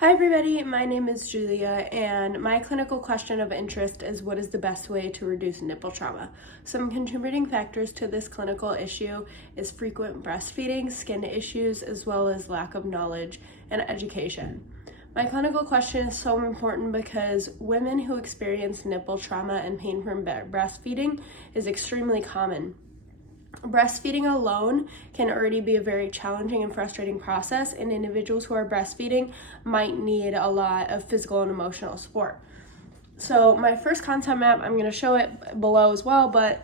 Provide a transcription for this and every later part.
Hi everybody, my name is Julia and my clinical question of interest is what is the best way to reduce nipple trauma? Some contributing factors to this clinical issue is frequent breastfeeding, skin issues, as well as lack of knowledge and education. My clinical question is so important because women who experience nipple trauma and pain from breastfeeding is extremely common. Breastfeeding alone can already be a very challenging and frustrating process, and individuals who are breastfeeding might need a lot of physical and emotional support. So my first concept map, I'm going to show it below as well, but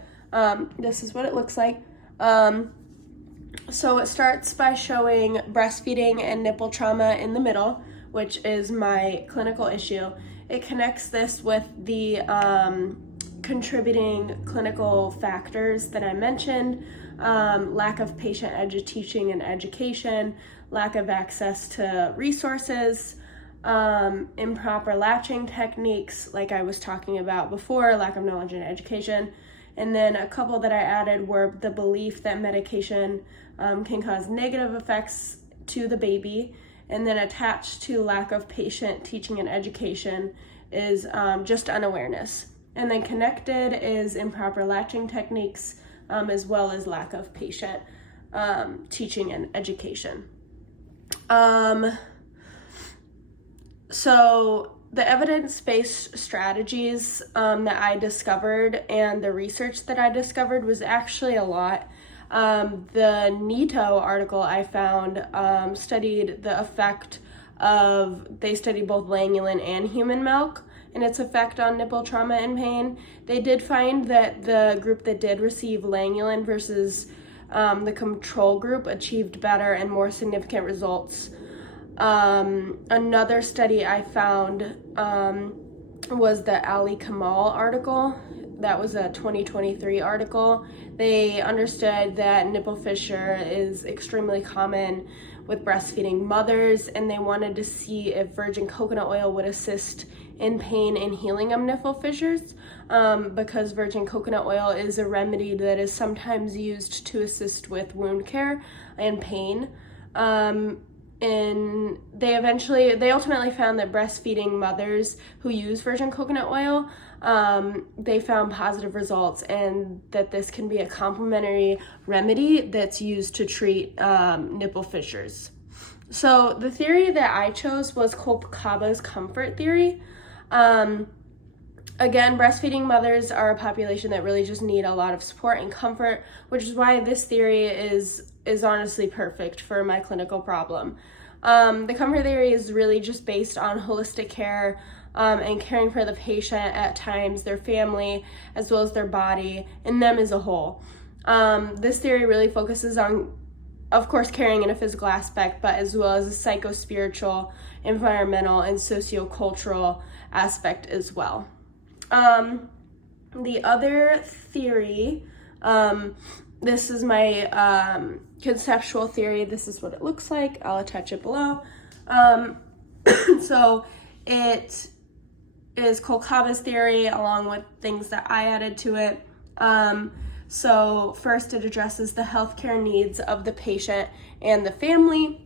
this is what it looks like. So it starts by showing breastfeeding and nipple trauma in the middle, which is my clinical issue. It connects this with the contributing clinical factors that I mentioned, lack of patient teaching and education, lack of access to resources, improper latching techniques like I was talking about before, lack of knowledge and education. And then a couple that I added were the belief that medication can cause negative effects to the baby. And then attached to lack of patient teaching and education is just unawareness. And then connected is improper latching techniques, as well as lack of patient teaching and education. So the evidence-based strategies that I discovered and the research that I discovered was actually a lot. The NITO article I found studied the effect they studied both lanolin and human milk and its effect on nipple trauma and pain. They did find that the group that did receive lanolin versus the control group achieved better and more significant results. Another study I found was the Ali Kamal article. That was a 2023 article. They understood that nipple fissure is extremely common with breastfeeding mothers, and they wanted to see if virgin coconut oil would assist in pain and healing of nipple fissures, because virgin coconut oil is a remedy that is sometimes used to assist with wound care and pain. And they ultimately found that breastfeeding mothers who use virgin coconut oil, they found positive results, and that this can be a complementary remedy that's used to treat nipple fissures. So the theory that I chose was Kolkaba's comfort theory. Again, breastfeeding mothers are a population that really just need a lot of support and comfort, which is why this theory is honestly perfect for my clinical problem. The comfort theory is really just based on holistic care and caring for the patient at times, their family, as well as their body, and them as a whole. This theory really focuses on, of course, caring in a physical aspect, but as well as a psycho-spiritual, environmental, and socio-cultural aspect as well. The other theory, this is my conceptual theory. This is what it looks like. I'll attach it below. So it is Kolkaba's theory along with things that I added to it. So first, it addresses the healthcare needs of the patient and the family.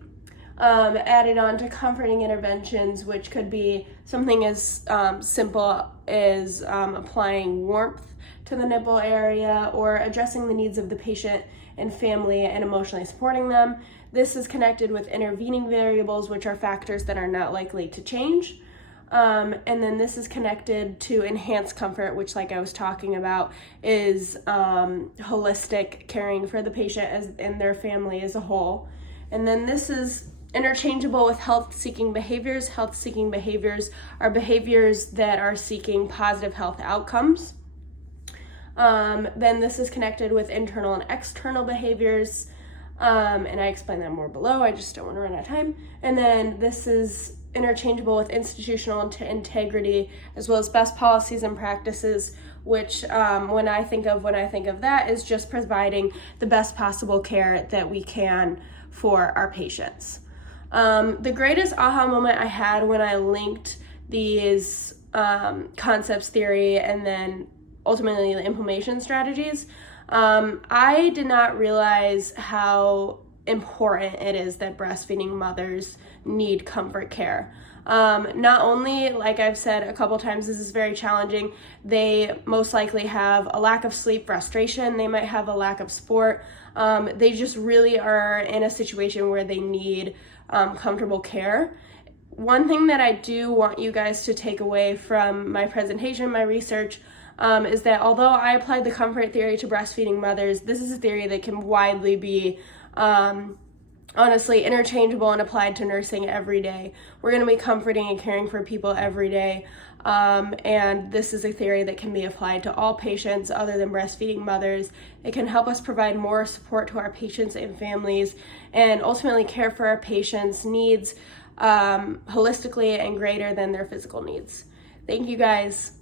Added on to comforting interventions, which could be something as simple as applying warmth to the nipple area or addressing the needs of the patient and family and emotionally supporting them. This is connected with intervening variables, which are factors that are not likely to change. And then this is connected to enhanced comfort, which, like I was talking about, is holistic caring for the patient and their family as a whole. And then this is interchangeable with health-seeking behaviors. Health-seeking behaviors are behaviors that are seeking positive health outcomes. Then this is connected with internal and external behaviors, and I explain that more below. I just don't want to run out of time. And then this is interchangeable with institutional integrity, as well as best policies and practices, which when I think of that is just providing the best possible care that we can for our patients. The greatest aha moment I had when I linked these concepts, theory, and then ultimately the implementation strategies, I did not realize how important it is that breastfeeding mothers need comfort care. Not only, like I've said a couple times, this is very challenging, they most likely have a lack of sleep, frustration, they might have a lack of support. They just really are in a situation where they need comfortable care. One thing that I do want you guys to take away from my presentation, my research, is that although I applied the comfort theory to breastfeeding mothers, this is a theory that can widely be honestly interchangeable and applied to nursing every day. We're going to be comforting and caring for people every day, and this is a theory that can be applied to all patients other than breastfeeding mothers. It can help us provide more support to our patients and families, and ultimately care for our patients' needs holistically and greater than their physical needs. Thank you guys.